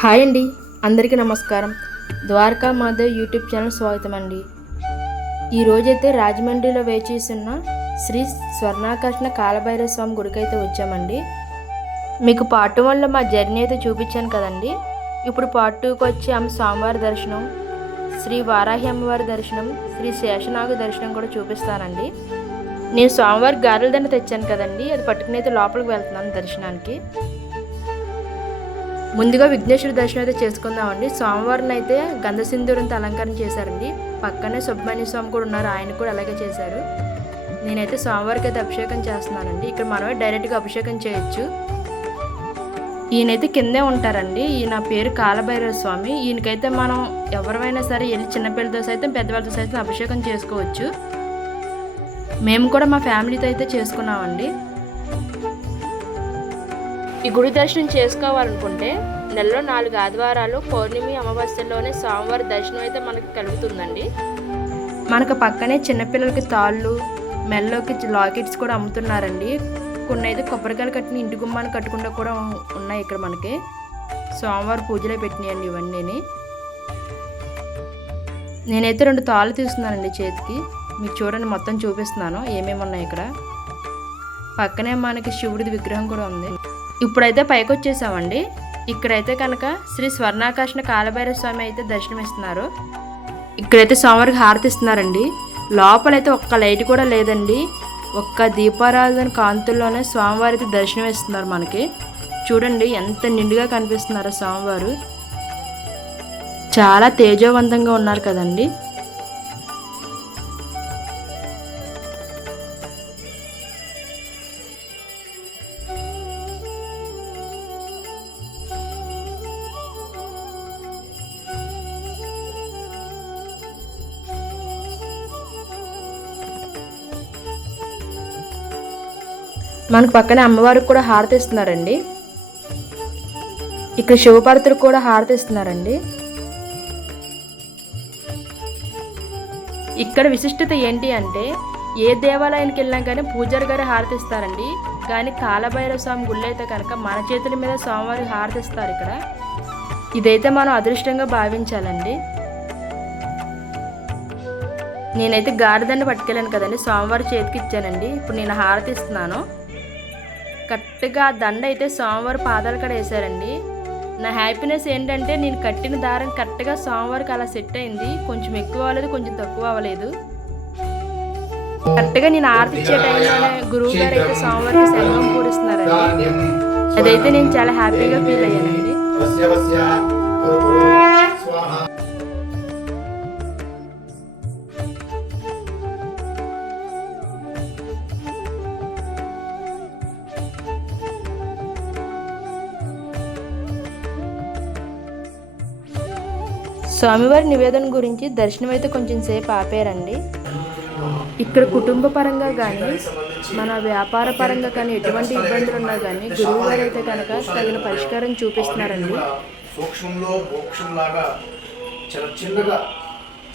Hi అండి, అందరికీ నమస్కారం. ద్వారకా మాధవ్ యూట్యూబ్ ఛానల్ స్వాగతం అండి. ఈరోజైతే రాజమండ్రిలో వేచేస్తున్న శ్రీ స్వర్ణాకర్షణ కాలభైరవ స్వామి గుడికి అయితే వచ్చామండి. మీకు పార్ట్ 1లో మా జర్నీ అయితే చూపించాను కదండి. ఇప్పుడు పార్ట్ 2కి వచ్చి స్వామివారి దర్శనం, శ్రీ వారాహి అమ్మవారి దర్శనం, శ్రీ శేషనాగు దర్శనం కూడా చూపిస్తానండి. నేను స్వామివారి గారెల దండ తెచ్చాను కదండి, అది పట్టుకుని అయితే లోపలికి వెళ్తున్నాను దర్శనానికి. ముందుగా విఘ్నేశ్వర దర్శనం అయితే చేసుకుందామండి. స్వామివారిని అయితే గంధసింధూరంతో అలంకరణ చేశారండి. పక్కనే సుబ్రహ్మణ్య స్వామి కూడా ఉన్నారు, ఆయన కూడా అలాగే చేశారు. నేనైతే స్వామివారికి అయితే అభిషేకం చేస్తున్నానండి. ఇక్కడ మనమే డైరెక్ట్గా అభిషేకం చేయొచ్చు. ఈయనైతే కిందే ఉంటారండి. ఈయన పేరు కాలభైరవ స్వామి. ఈయనకైతే మనం ఎవరైనా సరే వెళ్ళి చిన్నపిల్లలతో సైతం పెద్దవాళ్ళతో సైతం అభిషేకం చేసుకోవచ్చు. మేము కూడా మా ఫ్యామిలీతో అయితే చేసుకున్నామండి. ఈ గుడి దర్శనం చేసుకోవాలనుకుంటే నెలలో 4 ఆదివారాలు పౌర్ణమి అమావాస్యలోనే స్వామివారి దర్శనం అయితే మనకి కలుగుతుందండి. మనకు పక్కనే చిన్నపిల్లలకి తాళ్ళు, మెల్లోకి లాకెట్స్ కూడా అమ్ముతున్నారండి. కొన్ని అయితే కొబ్బరికాయలు కట్టిన ఇంటి గుమ్మాన్ని కట్టుకుండా కూడా ఉన్నాయి ఇక్కడ మనకి. స్వామివారి పూజలే పెట్టినాయండి ఇవన్నీ. నేనైతే 2 తాళ్ళు తీసుకున్నానండి చేతికి. మీకు చూడండి, మొత్తం చూపిస్తున్నాను ఏమేమి ఉన్నాయి ఇక్కడ. పక్కనే మనకి శివుడిది విగ్రహం కూడా ఉంది. ఇప్పుడైతే పైకి వచ్చేసామండి. ఇక్కడైతే కనుక శ్రీ స్వర్ణాకర్షణ కాలభైరవ స్వామి అయితే దర్శనమిస్తున్నారు. ఇక్కడైతే స్వామివారికి హారతి ఇస్తున్నారండి. లోపలైతే ఒక్క లైట్ కూడా లేదండి. ఒక్క దీపారాధన కాంతుల్లోనే స్వామివారి అయితే దర్శనం ఇస్తున్నారు మనకి. చూడండి ఎంత నిండుగా కనిపిస్తున్నారో స్వామివారు. చాలా తేజోవంతంగా ఉన్నారు కదండి. మనకు పక్కనే అమ్మవారికి కూడా హారతి ఇస్తున్నారండి. ఇక్కడ శివపార్వతులకు కూడా హారతి ఇస్తున్నారండి. ఇక్కడ విశిష్టత ఏంటి అంటే, ఏ దేవాలయానికి వెళ్ళినా కానీ పూజారి గారు హారతి ఇస్తారండి. కానీ కాలభైరవ స్వామి గుళ్ళు అయితే కనుక మన చేతుల మీద స్వామివారికి హారతి ఇస్తారు ఇక్కడ. ఇదైతే మనం అదృష్టంగా భావించాలండి. నేనైతే గాడిదండ పట్టుకెళ్ళాను కదండి, స్వామివారి చేతికి ఇచ్చానండి. ఇప్పుడు నేను హారతి ఇస్తున్నాను. కరెక్ట్గా దండ అయితే స్వామివారి పాదాలు కూడా వేశారండి. నా హ్యాపీనెస్ ఏంటంటే, నేను కట్టిన దారం కరెక్ట్గా స్వామివారికి అలా సెట్ అయింది. కొంచెం ఎక్కువ అవ్వలేదు, కొంచెం తక్కువ అవ్వలేదు. కరెక్ట్గా నేను ఆరతి ఇచ్చే టైంలోనే గురువు గారు అయితే స్వామివారికి శంఖం పూరిస్తున్నారండి. అదైతే నేను చాలా హ్యాపీగా ఫీల్ అయ్యానండి. స్వామివారి నివేదన గురించి దర్శనం అయితే కొంచెం సేపు ఆపారండి. ఇక్కడ కుటుంబ పరంగా కానీ మన వ్యాపార పరంగా కానీ ఎటువంటి ఇబ్బందులు ఉన్నా కానీ గురువు గారు అయితే కనుక తగిన పరిష్కారం చూపిస్తున్నారండి. సూక్ష్మంలో మోక్షంలాగా చాలా చిన్నగా,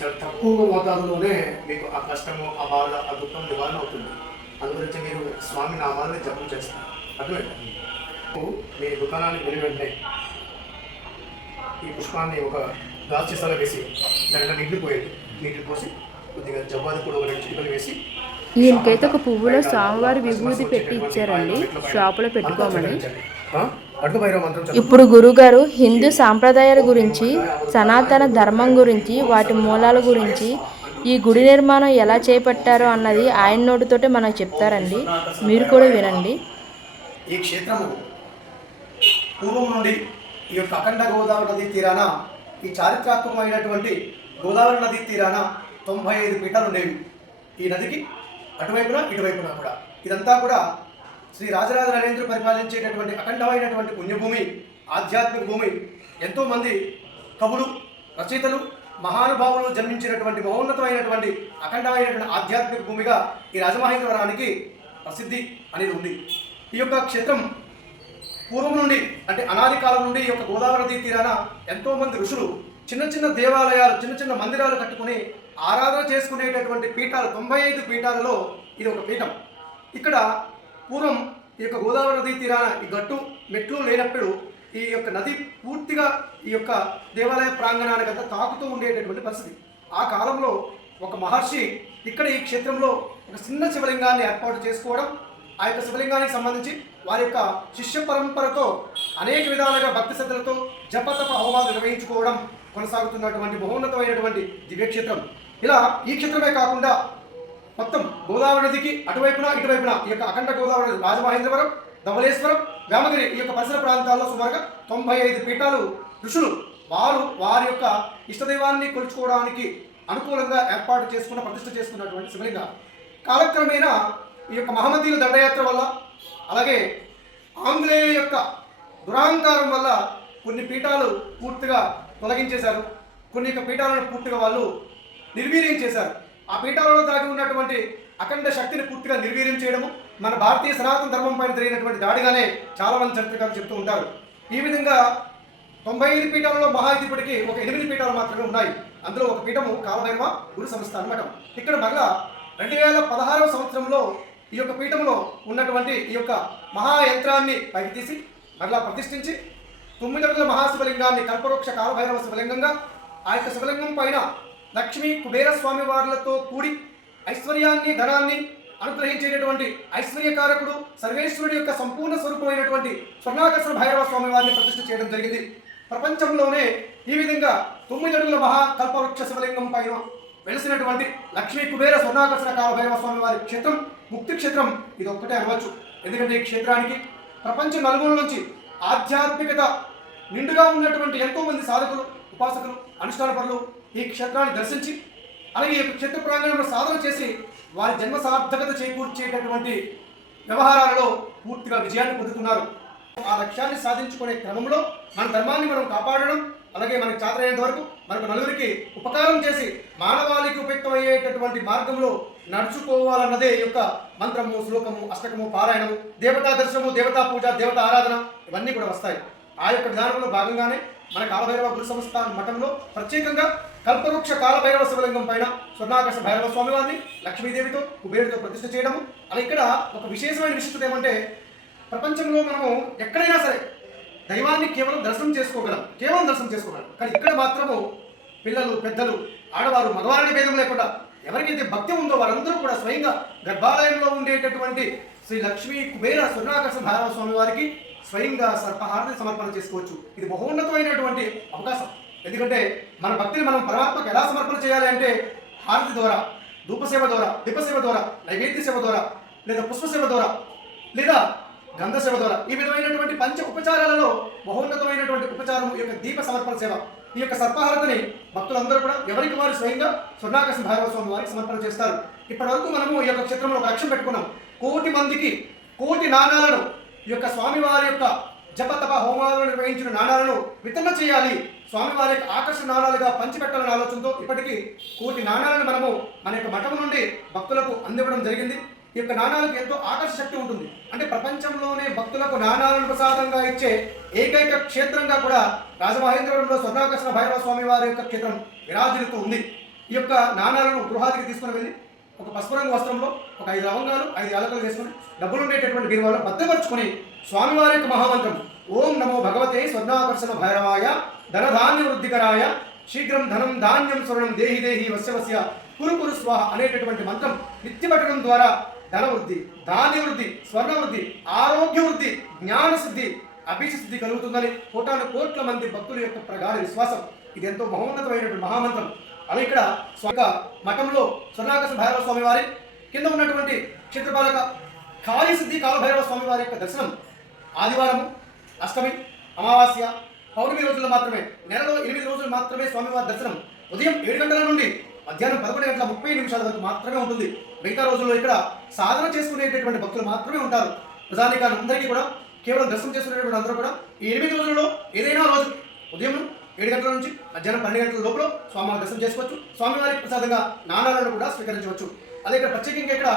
చాలా తక్కువ మోతాదులోనే మీకు ఆ కష్టము, ఆ బాధ, ఆ దుఃఖం నివారణ అవుతుంది. అందుగురించి మీరు స్వామి నామాలని జపం చేస్తారు. అర్థమైంది? మీ దుకాణానికి వెళ్ళి వెంటనే ఈ పుష్పాన్ని ఒక దాల్చేసాల వేసి దానిలో నీళ్లు పోయేది. నీళ్లు పోసి కొద్దిగా జవ్వాది కూడా ఒక 2 చిటికలు వేసి, ఈయనకైతే ఒక పువ్వులో స్వామివారి విభూతి పెట్టి ఇచ్చారండి, షాపులో పెట్టుకోమని. ఇప్పుడు గురుగారు హిందూ సాంప్రదాయాల గురించి, సనాతన ధర్మం గురించి, వాటి మూలాల గురించి, ఈ గుడి నిర్మాణం ఎలా చేపట్టారో అన్నది ఆయన నోటితోటే మనకు చెప్తారండి. మీరు కూడా వినండి. ఈ క్షేత్రము పూర్వం నుండి ఈ యొక్క అఖండ గోదావరి నదీ తీరాన, ఈ చారిత్రాత్మకమైనటువంటి గోదావరి నదీ తీరాన 95 పీఠాలు ఉండేవి. ఈ నదికి అటువైపున ఇటువైపున కూడా. ఇదంతా కూడా శ్రీ రాజరాజ నరేంద్రుడు పరిపాలించేటటువంటి అఖండమైనటువంటి పుణ్యభూమి, ఆధ్యాత్మిక భూమి. ఎంతోమంది కవులు, రచయితలు, మహానుభావులు జన్మించినటువంటి మహోన్నతమైనటువంటి అఖండమైనటువంటి ఆధ్యాత్మిక భూమిగా ఈ రాజమహేంద్రవరానికి ప్రసిద్ధి అనేది ఉంది. ఈ యొక్క క్షేత్రం పూర్వం నుండి, అంటే అనాది కాలం నుండి ఈ యొక్క గోదావరి నదీ తీరాన ఎంతోమంది ఋషులు చిన్న చిన్న దేవాలయాలు, చిన్న చిన్న మందిరాలు కట్టుకుని ఆరాధన చేసుకునేటటువంటి పీఠాలు, 95 పీఠాలలో ఇది ఒక పీఠం. ఇక్కడ పూర్వం ఈ యొక్క గోదావరి నదీ తీరాన ఈ గట్టు మెట్లు లేనప్పుడు ఈ యొక్క నది పూర్తిగా ఈ యొక్క దేవాలయ ప్రాంగణానికి అంతా తాకుతూ ఉండేటటువంటి పరిస్థితి. ఆ కాలంలో ఒక మహర్షి ఇక్కడ ఈ క్షేత్రంలో ఒక చిన్న శివలింగాన్ని ఏర్పాటు చేసుకోవడం, ఆ యొక్క శివలింగానికి సంబంధించి వారి యొక్క శిష్య పరంపరతో అనేక విధాలుగా భక్తి శ్రద్ధలతో జపతప హోమాలు నిర్వహించుకోవడం కొనసాగుతున్నటువంటి మహోన్నతమైనటువంటి దివ్యక్షేత్రం. ఇలా ఈ క్షేత్రమే కాకుండా మొత్తం గోదావరి నదికి అటువైపున ఇటువైపున ఈ యొక్క అఖండ గోదావరి రాజమహేంద్రవరం, ధవళేశ్వరం, వేమగిరి ఈ యొక్క పరిసర ప్రాంతాల్లో సుమారుగా 95 పీఠాలు ఋషులు వారి యొక్క ఇష్టదైవాన్ని కొలుచుకోవడానికి అనుకూలంగా ఏర్పాటు చేసుకున్న ప్రతిష్ఠ చేసుకున్నటువంటి శివలింగ. కాలక్రమేణా ఈ యొక్క మహమ్మదీయుల దండయాత్ర వల్ల, అలాగే ఆంగ్లేయ యొక్క దురహంకారం వల్ల కొన్ని పీఠాలు పూర్తిగా తొలగించేశారు. కొన్ని యొక్క పీఠాలను పూర్తిగా వాళ్ళు నిర్వీర్యం చేశారు. ఆ పీఠాలలో దాగి ఉన్నటువంటి అఖండ శక్తిని పూర్తిగా నిర్వీర్యం చేయడము మన భారతీయ సనాతన ధర్మం పైన జరిగినటువంటి దాడిగానే చాలామంది చరిత్రకారులు చెప్తూ ఉంటారు. ఈ విధంగా 95 పీఠాలలో మహాధిపతికి ఒక 8 పీఠాలు మాత్రమే ఉన్నాయి. అందులో ఒక పీఠము కాలభైరవ గురు సంస్థ అన్నమాట. ఇక్కడ మరలా 2016వ సంవత్సరంలో ఈ యొక్క పీఠంలో ఉన్నటువంటి ఈ యొక్క మహాయంత్రాన్ని పైకి తీసి మరలా ప్రతిష్ఠించి 9 అడుగుల మహాశివలింగాన్ని కల్పవృక్ష కాలభైరవ శివలింగంగా, ఆ యొక్క శివలింగం పైన లక్ష్మీ కుబేర స్వామి వారులతో కూడి ఐశ్వర్యాన్ని ధనాన్ని అనుగ్రహించేటటువంటి ఐశ్వర్యకారకుడు సర్వేశ్వరుడి యొక్క సంపూర్ణ స్వరూపమైనటువంటి స్వర్ణాకర్షణ భైరవ స్వామి వారిని ప్రతిష్ఠ చేయడం జరిగింది. ప్రపంచంలోనే ఈ విధంగా 9 అడుగుల మహా కల్పవృక్ష శివలింగం పైన వెలిసినటువంటి లక్ష్మీ కుబేర స్వర్ణాకర్షణ కాలభైరవ స్వామి వారి క్షేత్రం ముక్తి క్షేత్రం ఇది ఒక్కటే అనవచ్చు. ఎందుకంటే ఈ క్షేత్రానికి ప్రపంచ నలుమూల నుంచి ఆధ్యాత్మికత నిండుగా ఉన్నటువంటి ఎంతోమంది సాధకులు, ఉపాసకులు, అనుష్ఠాన పరులు ఈ క్షేత్రాన్ని దర్శించి అలాగే ఈ క్షేత్ర ప్రాంగణంలో సాధన చేసి వారి జన్మ సార్థకత చేకూర్చేటటువంటి వ్యవహారాలలో పూర్తిగా విజయాన్ని పొందుతున్నారు. ఆ లక్ష్యాన్ని సాధించుకునే క్రమంలో మన ధర్మాన్ని మనం కాపాడడం, అలాగే మనకు చాతరైనంత వరకు మనకు నలుగురికి ఉపకారం చేసి మానవాళికి ఉపయుక్తమయ్యేటటువంటి మార్గంలో నడుచుకోవాలన్నదే ఈ యొక్క మంత్రము, శ్లోకము, అష్టకము, పారాయణము, దేవతా దర్శనము, దేవతా పూజ, దేవతా ఆరాధన ఇవన్నీ కూడా వస్తాయి. ఆ యొక్క విధానంలో భాగంగానే మన కాలభైరవ గురు సంస్థ మఠంలో ప్రత్యేకంగా కల్పవృక్ష కాలభైరవ శివలింగం పైన స్వర్ణాకర్ష భైరవ స్వామి వారిని లక్ష్మీదేవితో కుబేరుడితో ప్రతిష్ఠ చేయడము. అలా ఇక్కడ ఒక విశేషమైన విశిష్టత ఏమంటే, ప్రపంచంలో మనము ఎక్కడైనా సరే దైవాన్ని కేవలం దర్శనం చేసుకోగలం, కానీ ఇక్కడ మాత్రము పిల్లలు, పెద్దలు, ఆడవారు, మగవారిని భేదం లేకుండా ఎవరికైతే భక్తి ఉందో వారందరూ కూడా స్వయంగా గర్భాలయంలో ఉండేటటువంటి శ్రీ లక్ష్మీ కుబేర స్వర్ణాకర్షణ భైరవ స్వామి వారికి స్వయంగా సర్పహారతి సమర్పణ చేసుకోవచ్చు. ఇది మహోన్నతమైనటువంటి అవకాశం. ఎందుకంటే మన భక్తిని మనం పరమాత్మకు ఎలా సమర్పణ చేయాలి అంటే హారతి ద్వారా, ధూపసేవ ద్వారా, దీపసేవ ద్వారా, నైవేద్య సేవ ద్వారా, లేదా పుష్పసేవ ద్వారా, లేదా గంధ సేవ ద్వారా, ఈ విధమైనటువంటి పంచ ఉపచారాలలో మహోన్నతమైనటువంటి ఉపచారం ఈ యొక్క దీప సమర్పణ సేవ. ఈ యొక్క సర్పహారతిని భక్తులందరూ కూడా ఎవరికి వారు స్వయంగా స్వర్ణాకర్షణ భైరవ స్వామి వారికి సమర్పణ చేస్తారు. ఇప్పటి వరకు మనము ఈ యొక్క క్షేత్రంలో ఒక లక్ష్యం పెట్టుకున్నాం. 1,00,00,000 మందికి 1,00,00,000 నాణాలను ఈ యొక్క స్వామివారి యొక్క జపతప హోమాలను నిర్వహించిన నాణాలను వితరణ చేయాలి, స్వామివారి యొక్క ఆకర్షణ నాణాలుగా పంచిపెట్టాలనే ఆలోచనతో ఇప్పటికీ 1,00,00,000 నాణాలను మనము మన యొక్క మఠం నుండి భక్తులకు అందివ్వడం జరిగింది. ఈ యొక్క నాణాలకు ఎంతో ఆకర్షణ శక్తి ఉంటుంది. అంటే ప్రపంచంలోనే భక్తులకు నాణాలను ప్రసాదంగా ఇచ్చే ఏకైక క్షేత్రంగా కూడా రాజమహేంద్రవరంలో స్వర్ణాకర్షణ భైరవ స్వామి వారి యొక్క క్షేత్రం విరాజిల్లుతూ ఉంది. ఈ యొక్క నాణాలను గృహానికి తీసుకుని వెళ్ళి ఒక పసుపు రంగు వస్త్రంలో ఒక 5 లవంగాలు 5 యాలకులు వేసుకుని డబ్బులు ఉండేటటువంటి బీరువాలో భద్రపరుచుకొని స్వామివారి యొక్క మహామంత్రం ఓం నమో భగవతే స్వర్ణాకర్షణ భైరవాయ ధనధాన్య వృద్ధికరాయ శీఘ్రం ధనం ధాన్యం స్వర్ణం దేహి దేహి వస్య కురు కురు స్వాహ అనేటటువంటి మంత్రం నిత్యపఠనం ద్వారా ధనవృద్ధి, ధాన్యవృద్ధి, స్వర్ణవృద్ధి, ఆరోగ్య వృద్ధి, జ్ఞాన సిద్ధి, అభిసిద్ధి కలుగుతుందని కోట్ల మంది భక్తుల యొక్క ప్రగాఢ విశ్వాసం. ఇది ఎంతో మహోన్నతమైనటువంటి మహామంత్రం. అలా ఇక్కడ మఠంలో స్వర్ణాకర్షణ భైరవ స్వామి వారి కింద ఉన్నటువంటి క్షేత్రపాలక కాళీసిద్ధి కాలభైరవ స్వామి వారి యొక్క దర్శనం ఆదివారము, అష్టమి, అమావాస్య, పౌర్ణమి రోజుల్లో మాత్రమే, నెలలో 8 రోజులు మాత్రమే స్వామివారి దర్శనం ఉదయం 7 గంటల నుండి మధ్యాహ్నం 11:30 వరకు మాత్రమే ఉంటుంది. మిగతా రోజుల్లో ఇక్కడ సాధన చేసుకునేటటువంటి భక్తులు మాత్రమే ఉంటారు. ప్రధానిగా అందరికీ కూడా కేవలం దర్శనం చేసుకునేటువంటి అందరూ కూడా ఈ 8 రోజుల్లో ఏదైనా రోజు ఉదయం 7 గంటల నుంచి మధ్యాహ్నం 12 గంటల లోపల స్వామివారి దర్శనం చేసుకోవచ్చు. స్వామివారికి ప్రసాదంగా నాణాలను కూడా స్వీకరించవచ్చు. అదే ఇక్కడ ప్రత్యేకంగా ఇక్కడ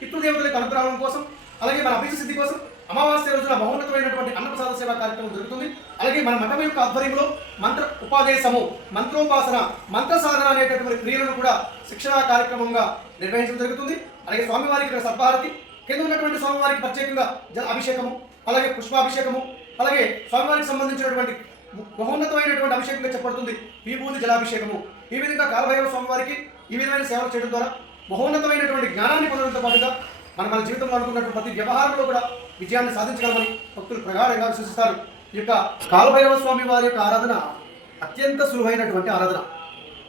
పితృదేవతలకు అనుగ్రహం కోసం, అలాగే మన అభిసిద్ధి కోసం అమావాస్య రోజున మహోన్నతమైనటువంటి అన్నప్రసాద సేవా కార్యక్రమం జరుగుతుంది. అలాగే మన మఠం యొక్క ఆధ్వర్యంలో మంత్ర ఉపాదేశము, మంత్రోపాసన, మంత్ర సాధన అనేటటువంటి క్రియలను కూడా శిక్షణా కార్యక్రమంగా నిర్వహించడం జరుగుతుంది. అలాగే స్వామివారికి ఇక్కడ సర్పహారతి, కింద ఉన్నటువంటి స్వామివారికి ప్రత్యేకంగా జల అభిషేకము, అలాగే పుష్పాభిషేకము, అలాగే స్వామివారికి సంబంధించినటువంటి మహోన్నతమైనటువంటి అభిషేకంగా చెప్పబడుతుంది విభూతి జలాభిషేకము. ఈ విధంగా కాలభైరవ స్వామివారికి ఈ విధమైన సేవలు చేయడం ద్వారా మహోన్నతమైనటువంటి జ్ఞానాన్ని పొందడంతో పాటుగా మన జీవితంలో అనుకున్నటువంటి ప్రతి వ్యవహారంలో కూడా విజయాన్ని సాధించగలమని భక్తులు ప్రగాఢంగా విశ్వసిస్తారు. ఈ యొక్క కాలభైరవ స్వామి వారి యొక్క ఆరాధన అత్యంత సులువైనటువంటి ఆరాధన.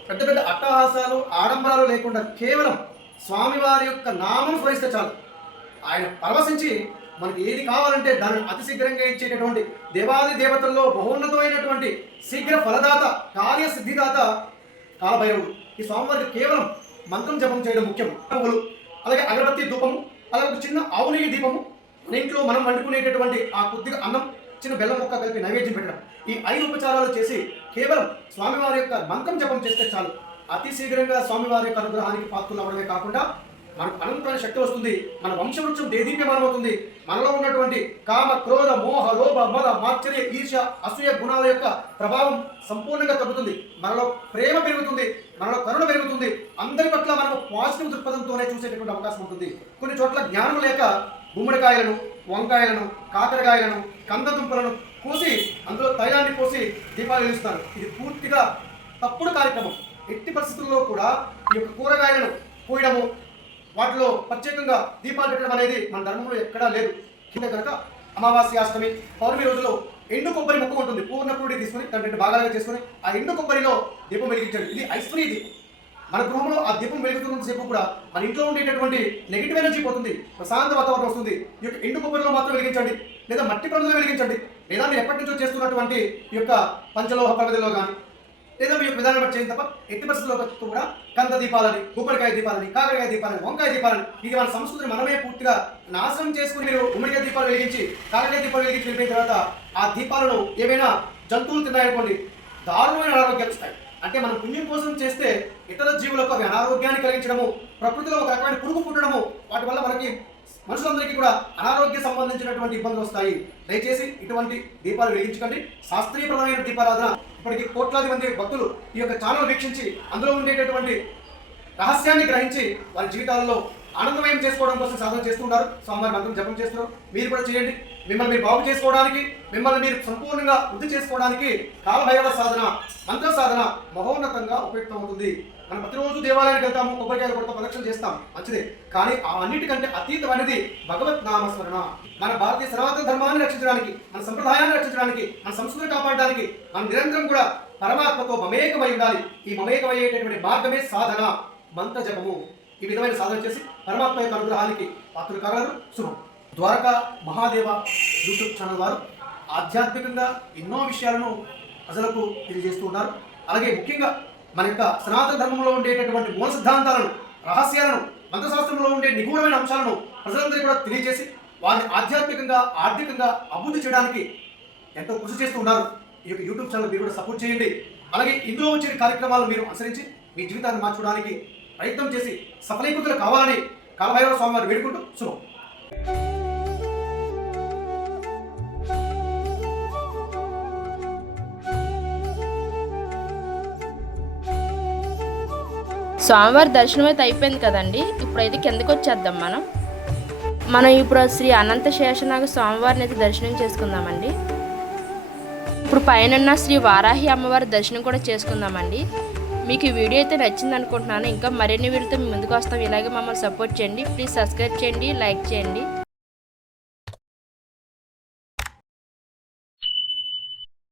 పెద్ద పెద్ద అట్టహాసాలు ఆడంబరాలు లేకుండా కేవలం స్వామివారి యొక్క నామం స్మరిస్తే చాలు. ఆయన పరవశించి మనకి ఏది కావాలంటే దానిని అతి శీఘ్రంగా ఇచ్చేటటువంటి దేవాది దేవతల్లో మహోన్నతమైనటువంటి శీఘ్ర ఫలదాత కార్యసిద్ధిదాత కాలభైరవుడు. ఈ స్వామివారికి కేవలం మంత్రం జపం చేయడం ముఖ్యం. పువ్వులు, అలాగే అగరబత్తి ధూపము, అలాగే ఒక చిన్న ఆవు నెయ్యి దీపము, మన ఇంట్లో మనం వండుకునేటటువంటి ఆ కొద్దిగా అన్నం, చిన్న బెల్లం ముక్క కలిపి నైవేద్యం పెట్టడం, ఈ 5 ఉపచారాలు చేసి కేవలం స్వామివారి యొక్క మంత్రం జపం చేస్తే చాలు. అతి శీఘ్రంగా స్వామివారి యొక్క అనుగ్రహానికి పాత్రలు అవ్వడమే కాకుండా మనకు అనంతమైన శక్తి వస్తుంది. మన వంశవృక్షం దేదీప్యమానమవుతుంది. మనలో ఉన్నటువంటి కామ, క్రోధ, మోహ, లోభ, మద, మాత్సర్య, ఈర్ష్య, అసూయ గుణాల యొక్క ప్రభావం సంపూర్ణంగా తగ్గుతుంది. మనలో ప్రేమ పెరుగుతుంది, మనలో కరుణ పెరుగుతుంది. అందరి పట్ల మనకు పాజిటివ్ దృక్పథంతోనే చూసేటటువంటి అవకాశం ఉంటుంది. కొన్ని చోట్ల జ్ఞానం లేక గుమ్మడికాయలను, వంకాయలను, కాకరకాయలను, కందదుంపలను కోసి అందులో తైలాన్ని పోసి దీపాలు వెలిగిస్తారు. ఇది పూర్తిగా తప్పుడు కార్యక్రమం. ఎట్టి పరిస్థితుల్లో కూడా ఈ యొక్క కూరగాయలను కోయడము, వాటిలో ప్రత్యేకంగా దీపాలు పెట్టడం అనేది మన ధర్మంలో ఎక్కడా లేదు. కింద కనుక అమావాస్య, అష్టమి, పౌర్ణమి రోజులో ఎండు కొబ్బరి ముక్క ఉంటుంది. పూర్ణ పూడి తీసుకొని దాని 2 భాగాలుగా చేసుకొని ఆ ఎండు కొబ్బరిలో దీపం వెలిగించండి. ఇది ఐశ్వర్య దీపం. మన గృహంలో ఆ దీపం వెలుగుతున్నంతసేపు కూడా మన ఇంట్లో ఉండేటటువంటి నెగిటివ్ ఎనర్జీ పోతుంది, ప్రశాంత వాతావరణం వస్తుంది. ఈ యొక్క ఎండు కొబ్బరిలో మాత్రం వెలిగించండి, లేదా మట్టి ప్రమిదలో వెలిగించండి, లేదా మీరు ఎప్పటి నుంచో చేస్తున్నటువంటి ఈ యొక్క పంచలోహ ప్రమిదలో కానీ, లేదా మీ యొక్క విధానం బట్టి చేయండి తప్ప ఎట్టి పరిస్థితుల్లో కూడా కంద దీపాలని, గుమ్మడికాయ దీపాలని, కాకరకాయ దీపాలని, వంకాయ దీపాలని, ఇది మన సంస్కృతిని మనమే పూర్తిగా నాశనం చేసుకుని మీరు గుమ్మడికాయ దీపాలు వెలిగించి, కాకరకాయ దీపాలు వెలిగించి వెళ్ళిపోయిన తర్వాత ఆ దీపాలను ఏవైనా జంతువులు తిన్నాయనుకోండి, దారుణమైన అనారోగ్యాలు వస్తాయి. అంటే మనం పుణ్యం కోసం చేస్తే ఇతర జీవులకు అవి అనారోగ్యాన్ని కలిగించడము, ప్రకృతిలో ఒక రకమైన పురుగు పుట్టడము, వాటి వల్ల మనకి మనుషులందరికీ కూడా అనారోగ్య సంబంధించినటువంటి ఇబ్బందులు వస్తాయి. దయచేసి ఇటువంటి దీపాలు వెలిగించకండి. శాస్త్రీయపరమైన దీపారాధన ఇప్పటికీ కోట్లాది మంది భక్తులు ఈ యొక్క ఛానల్ వీక్షించి అందులో ఉండేటటువంటి రహస్యాన్ని గ్రహించి వారి జీవితాల్లో ఆనందమయం చేసుకోవడం కోసం సాధన చేస్తున్నారు. స్వామివారి మంత్రం జపం చేస్తున్నారు. మీరు కూడా చేయండి. మిమ్మల్ని మీరు బాగు చేసుకోవడానికి, మిమ్మల్ని మీరు సంపూర్ణంగా వృద్ధి చేసుకోవడానికి కాలభైరవ సాధన, మంత్ర సాధన మహోన్నతంగా ఉపయుక్తమవుతుంది. మనం ప్రతిరోజు దేవాలయానికి వెళ్తాము, కొబ్బరికాయలు కొడతాం, ప్రదక్షిణ చేస్తాం, మంచిదే. కానీ ఆ అన్నిటికంటే అతీతమైనది భగవత్ నామస్మరణ. మన భారతీయ సనాతన ధర్మాన్ని రక్షించడానికి, మన సంప్రదాయాన్ని రక్షించడానికి, మన సంస్కృతిని కాపాడడానికి మనం నిరంతరం కూడా పరమాత్మతో మమేకమై ఉండాలి. ఈ మమేకమయ్యేటటువంటి మార్గమే సాధన, మంత్ర జపము. ఈ విధమైన సాధన చేసి పరమాత్మ యొక్క అనుగ్రహానికి పాత్రలు కాగలరు. శుభం. ద్వారకా మహాదేవ యూట్యూబ్ ఛానల్ వారు ఆధ్యాత్మికంగా ఎన్నో విషయాలను ప్రజలకు తెలియజేస్తూ ఉన్నారు. అలాగే ముఖ్యంగా మన యొక్క సనాతన ధర్మంలో ఉండేటటువంటి మూల సిద్ధాంతాలను, రహస్యాలను, మంత్రశాస్త్రంలో ఉండే నిగూఢమైన అంశాలను ప్రజలందరికీ కూడా తెలియజేసి వారిని ఆధ్యాత్మికంగా, ఆర్థికంగా అభివృద్ధి చేయడానికి ఎంతో కృషి చేస్తూ ఉన్నారు. ఈ యొక్క యూట్యూబ్ ఛానల్ మీరు కూడా సపోర్ట్ చేయండి. అలాగే ఇందులో వచ్చిన కార్యక్రమాలను మీరు అనుసరించి మీ జీవితాన్ని మార్చుకోవడానికి ప్రయత్నం చేసి సఫలీకృతులు కావాలని కాలభైరవ స్వామి వారు వేడుకుంటూ శుభం. స్వామివారి దర్శనం అయితే అయిపోయింది కదండి. ఇప్పుడైతే కిందకి వచ్చేద్దాం. మనం ఇప్పుడు శ్రీ అనంత శేషనాగ స్వామివారిని అయితే దర్శనం చేసుకుందామండి. ఇప్పుడు పైన శ్రీ వారాహి అమ్మవారి దర్శనం కూడా చేసుకుందామండి. మీకు ఈ వీడియో అయితే నచ్చింది అనుకుంటున్నాను. ఇంకా మరిన్ని వీడియోతో మీ ముందుకు వస్తాం. ఇలాగే మమ్మల్ని సపోర్ట్ చేయండి. ప్లీజ్ సబ్స్క్రైబ్ చేయండి, లైక్ చేయండి.